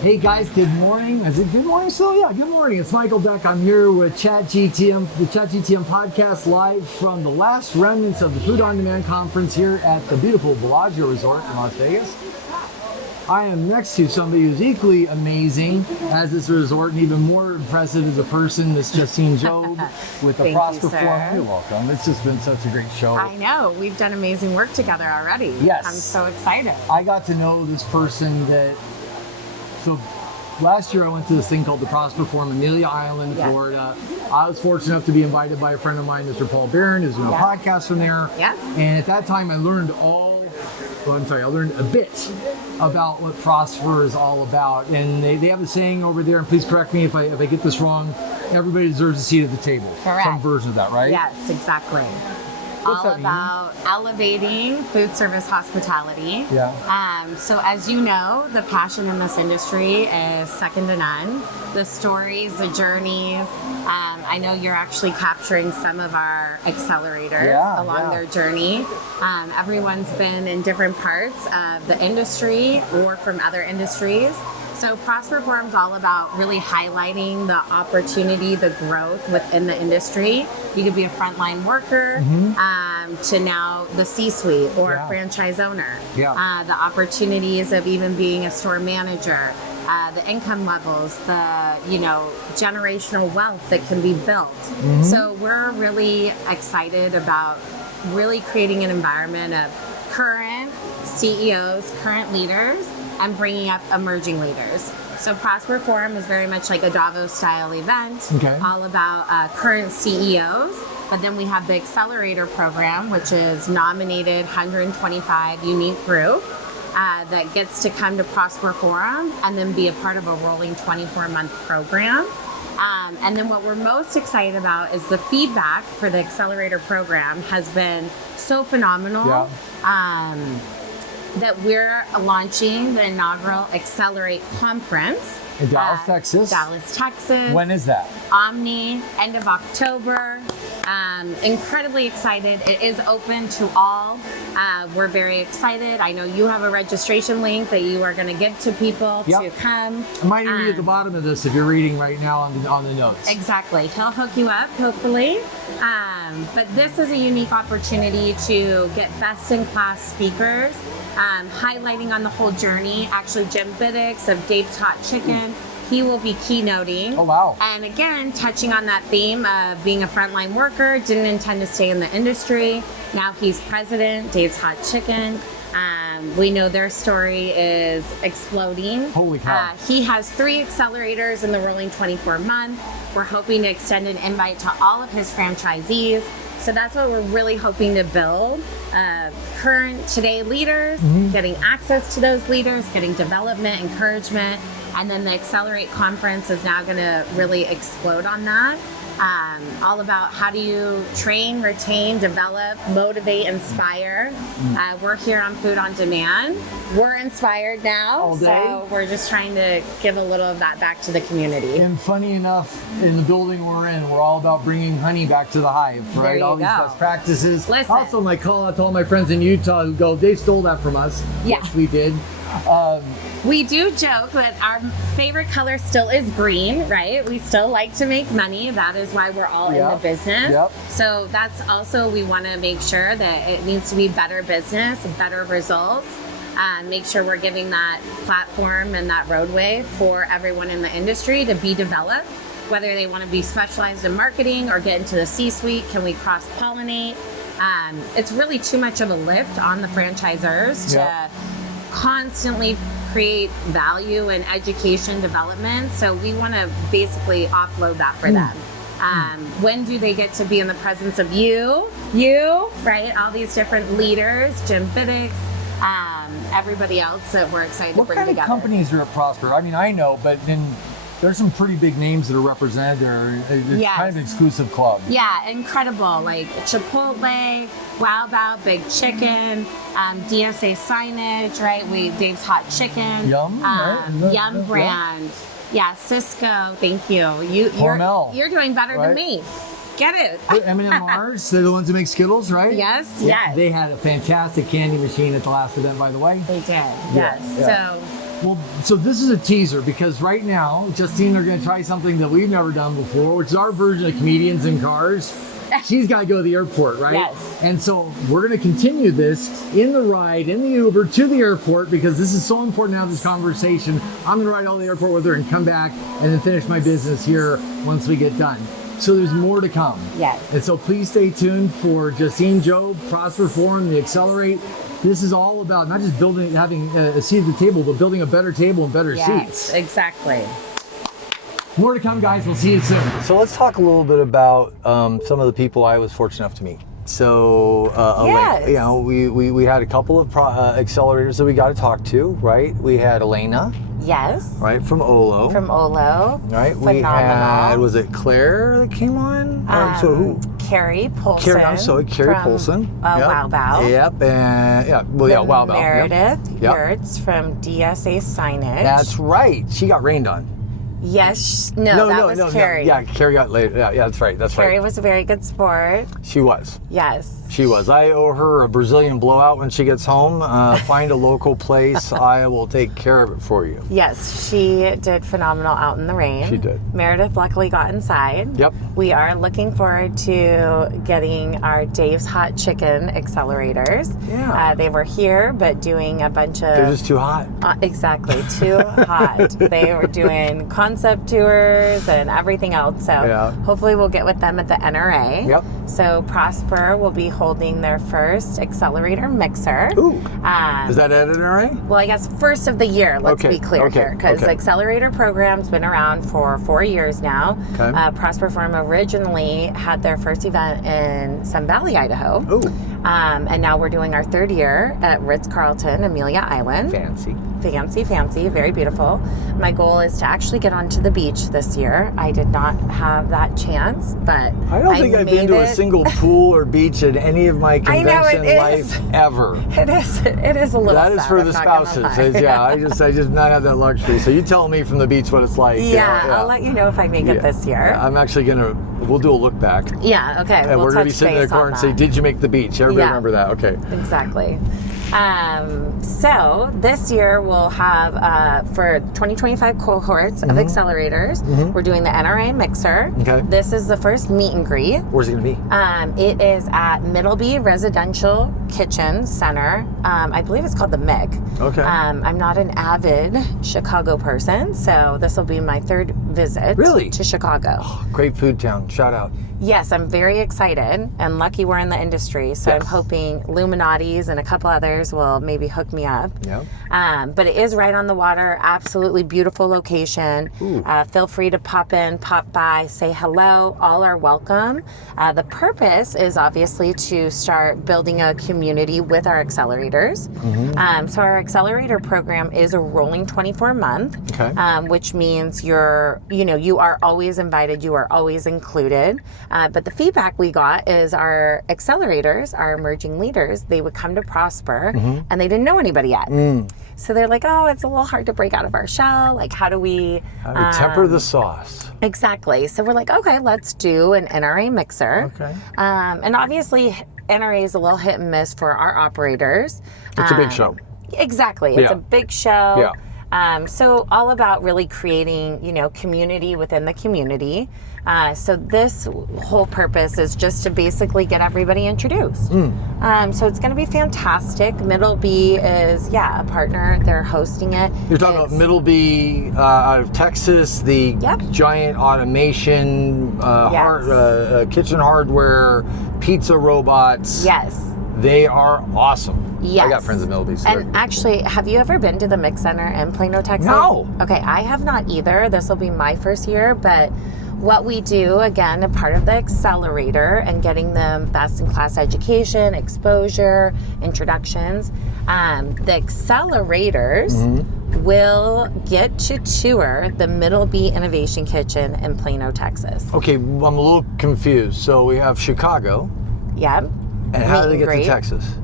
Hey guys, good morning. Is it good morning still? Yeah, good morning. It's Michael Beck. I'm here with Chat GTM, the Chat GTM podcast, live from the last remnants of the Food on Demand conference here at the beautiful Bellagio Resort in Las Vegas. I am next to somebody who's equally amazing as this resort and even more impressive as a person, Miss Justine Jobe with the Prosper Forum. You're welcome. It's just been such a great show. I know. We've done amazing work together already. Yes. I'm so excited. I got to know this person so last year I went to this thing called the Prosper Forum, Amelia Island, Florida. I was fortunate enough to be invited by a friend of mine, Mr. Paul Barron, who's doing a podcast from there. Yeah. And at that time I learned I learned a bit about what Prosper is all about. And they have a saying over there, and please correct me if I get this wrong, everybody deserves a seat at the table. Correct. Some version of that, right? Yes, exactly. What's all that about elevating food service hospitality. Yeah. So as you know, the passion in this industry is second to none. The stories, the journeys. I know you're actually capturing some of our accelerators along their journey. Everyone's been in different parts of the industry or from other industries. So Prosper Forum is all about really highlighting the opportunity, the growth within the industry. You could be a frontline worker to now the C-suite or a franchise owner. Yeah. The opportunities of even being a store manager, the income levels, the generational wealth that can be built. So we're really excited about really creating an environment of current CEOs, current leaders, and bringing up emerging leaders. So Prosper Forum is very much like a Davos-style event, all about current CEOs. But then we have the Accelerator Program, which is nominated 125 unique group that gets to come to Prosper Forum and then be a part of a rolling 24-month program. And then what we're most excited about is the feedback for the Accelerator Program has been so phenomenal. That we're launching the inaugural Accelerate Conference. In Dallas, Texas? Dallas, Texas. When is that? Omni, end of October. Incredibly excited. It is open to all. We're very excited. I know you have a registration link that you are going to give to people to come. It might even be at the bottom of this if you're reading right now on the notes. Exactly. He'll hook you up, hopefully. But this is a unique opportunity to get best-in-class speakers, highlighting on the whole journey. Actually, Jim Biddix of Dave's Hot Chicken, he will be keynoting. Oh, wow. And again, touching on that theme of being a frontline worker, didn't intend to stay in the industry. Now he's president, Dave's Hot Chicken. We know their story is exploding. Holy cow. He has 3 accelerators in the rolling 24-month. We're hoping to extend an invite to all of his franchisees. So that's what we're really hoping to build. Current today leaders, getting access to those leaders, getting development, encouragement, and then the Accelerate Conference is now going to really explode on that. All about how do you train, retain, develop, motivate, inspire. We're here on Food on Demand. We're inspired now, so we're just trying to give a little of that back to the community. And funny enough, in the building we're in, we're all about bringing honey back to the hive, right? All these best practices. Listen. Also, my call out to all my friends in Utah who go, they stole that from us, which we did. We do joke that our favorite color still is green, right? We still like to make money. That is why we're all in the business. So that's also, we want to make sure that it needs to be better business, better results. Make sure we're giving that platform and that roadway for everyone in the industry to be developed, whether they want to be specialized in marketing or get into the C-suite. Can we cross-pollinate? It's really too much of a lift on the franchisors to constantly create value and education development. So we want to basically offload that for them. When do they get to be in the presence of you, right? All these different leaders, Jim Biddix, everybody else that we're excited to bring together. What kind of companies are at Prosper? I mean, I know, but then there's some pretty big names that are represented there. It's kind of an exclusive club. Yeah, incredible. Like Chipotle, Wow Bao, Big Chicken, DSA signage, right? Dave's Hot Chicken. Yum, right? Yum brand. Yeah, Cisco, thank you. You're doing better than me. Get it. M&M's, they're the ones that make Skittles, right? Yes, yes. They had a fantastic candy machine at the last event, by the way. They did, yes. So Well, so this is a teaser because right now, Justine are going to try something that we've never done before, which is our version of comedians in cars. She's got to go to the airport, right? Yes. And so we're going to continue this in the ride, in the Uber to the airport, because this is so important to have this conversation. I'm going to ride all the airport with her and come back and then finish my business here once we get done. So there's more to come. Yes. And so please stay tuned for Justine Jobe, Prosper Forum, the Accelerate. This is all about not just building, having a seat at the table, but building a better table and better seats. Exactly. More to come, guys. We'll see you soon. So let's talk a little bit about some of the people I was fortunate enough to meet. So, Yes. you know, we had a couple of accelerators that we got to talk to, right? We had Elena, Yes. right, from Olo. From Olo. Right. Phenomenal. We had, was it Claire that came on? So who? Carrie Polson. Carrie Polson. Wow Bow. Yep. And Wow Bow. Meredith Yep. Yurts from DSA Signage. That's right. She got rained on. Yes. No, that was Carrie. Yeah, Carrie got later. Yeah, that's right. Carrie was a very good sport. She was. Yes. She was. I owe her a Brazilian blowout when she gets home. Find a local place. I will take care of it for you. Yes, she did phenomenal out in the rain. She did. Meredith luckily got inside. Yep. We are looking forward to getting our Dave's Hot Chicken accelerators. Yeah. They were here, but doing a bunch of... They're just too hot. Exactly, too hot. They were doing concept tours and everything else. So hopefully we'll get with them at the NRA. Yep. So Prosper will be holding their first accelerator mixer. Ooh. Is that at NRA? Well, I guess first of the year, let's be clear here, because Accelerator Program's been around for 4 years now. Okay. Prosper Farm originally had their first event in Sun Valley, Idaho. Ooh. And now we're doing our third year at Ritz-Carlton, Amelia Island. Fancy. Fancy, very beautiful. My goal is to actually get onto the beach this year. I did not have that chance, but I don't think I've been to a single pool or beach in any of my convention life ever. It is a little That is sad, for I'm the not gonna spouses. lie. I just not have that luxury. So you tell me from the beach what it's like. Yeah, I'll let you know if I make it this year. I'm actually we'll do a look back. Yeah, okay. And we're going to be sitting in the car and say, did you make the beach? Everybody remember that? Okay. Exactly. So this year we'll have, for 2025 cohorts of accelerators, we're doing the NRA mixer. Okay. This is the first meet and greet. Where's it going to be? It is at Middleby Residential Kitchen Center. I believe it's called the MIG. Okay. I'm not an avid Chicago person, so this will be my third visit to Chicago. Oh, great food town. Shout out. Yes, I'm very excited and lucky we're in the industry. So I'm hoping Illuminati's and a couple others will maybe hook me up. Yeah. But it is right on the water. Absolutely beautiful location. Feel free to pop in, pop by, say hello. All are welcome. The purpose is obviously to start building a community with our accelerators. So our accelerator program is a rolling 24-month, which means you are always invited. You are always included. But the feedback we got is our accelerators, our emerging leaders, they would come to Prosper and they didn't know anybody yet. So they're like, oh, it's a little hard to break out of our shell. Like, how do we temper the sauce? Exactly. So we're like, okay, let's do an NRA mixer. Okay. And obviously, NRA is a little hit and miss for our operators. It's a big show. Exactly. It's a big show. Yeah. So all about really creating, community within the community. So this whole purpose is just to basically get everybody introduced. So it's going to be fantastic. Middleby is, a partner. They're hosting it. You're talking about Middleby out of Texas, the giant automation, kitchen hardware, pizza robots. Yes. They are awesome. Yes. I got friends at Middleby. So and actually, have you ever been to the Mix Center in Plano, Texas? No. Okay, I have not either. This will be my first year, but what we do, again, a part of the accelerator and getting them best-in-class education, exposure, introductions, the accelerators will get to tour the Middleby Innovation Kitchen in Plano, Texas. Okay, I'm a little confused. So we have Chicago. Yep. And how do they get to Texas?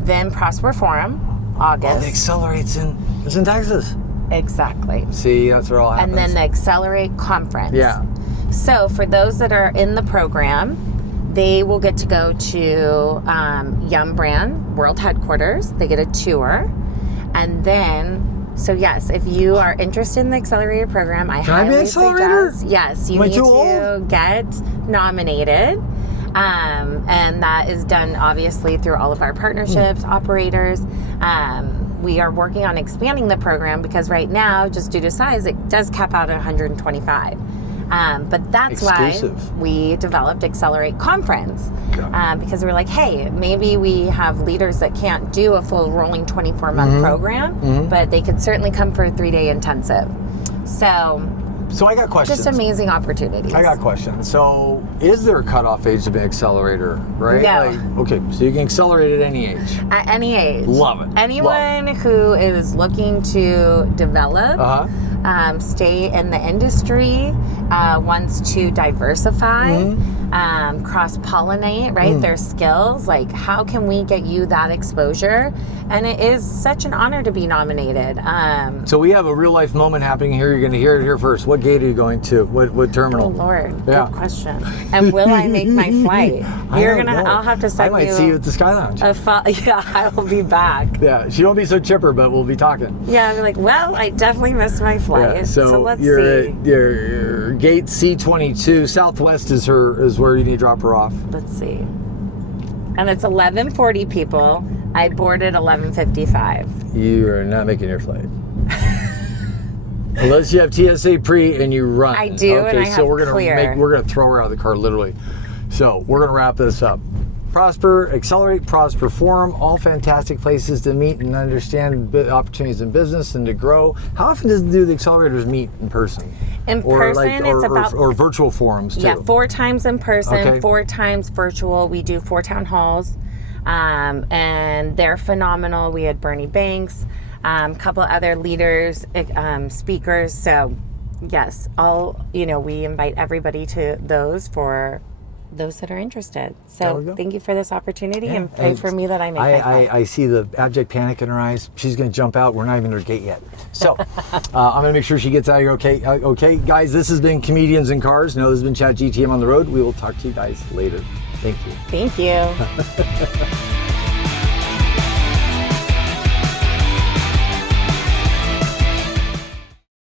Then Prosper Forum, August. Oh, the Accelerate's in Texas. Exactly. See, that's where all happens. And then the Accelerate Conference. Yeah. So for those that are in the program, they will get to go to Yum Brand World Headquarters. They get a tour. And then So yes, if you are interested in the Accelerator Program, I Can I be highly Accelerator? suggest, yes, you Am I need too to old? get nominated. And that is done obviously through all of our partnerships, operators. We are working on expanding the program because right now, just due to size, it does cap out at 125. But that's Exclusive. why we developed Accelerate Conference. Okay. Because we're like, hey, maybe we have leaders that can't do a full rolling 24-month program, but they could certainly come for a 3-day intensive. So I got questions. Just amazing opportunities. I got questions. So is there a cutoff age to be an accelerator, right? No. Okay, so you can accelerate at any age. At any age. Love it. Anyone who is looking to develop, stay in the industry, wants to diversify, cross-pollinate, right, their skills. Like, how can we get you that exposure? And it is such an honor to be nominated. So we have a real-life moment happening here. You're going to hear it here first. What gate are you going to? What terminal? Oh, Lord. Yeah. Good question. And will I make my flight? I'll have to send you. I might see you at the Sky Lounge. Yeah, I will be back. Yeah, she won't be so chipper, but we'll be talking. Yeah, I'll be like, well, I definitely missed my flight. Yeah, so let's you're see. At your gate C22. Southwest is where you need to drop her off. Let's see. And it's 11:40 people. I boarded 11:55. You are not making your flight. Unless you have TSA pre and you run. I do, okay, and I so have we're gonna throw her out of the car literally. So we're gonna wrap this up. Prosper, Accelerate, Prosper Forum, all fantastic places to meet and understand opportunities in business and to grow. How often do the accelerators meet in person? In person, it's about or virtual forums too. Yeah, 4 times in person, Okay. 4 times virtual. We do 4 town halls, and they're phenomenal. We had Bernie Banks, a couple other leaders, speakers. So yes, we invite everybody to those for those that are interested. So thank you for this opportunity, and pray for me that I make my flight. I see the abject panic in her eyes. She's going to jump out. We're not even at her gate yet. So I'm going to make sure she gets out of here okay. Okay, guys, this has been Comedians in Cars. No, this has been Chat GTM on the road. We will talk to you guys later. Thank you. Thank you.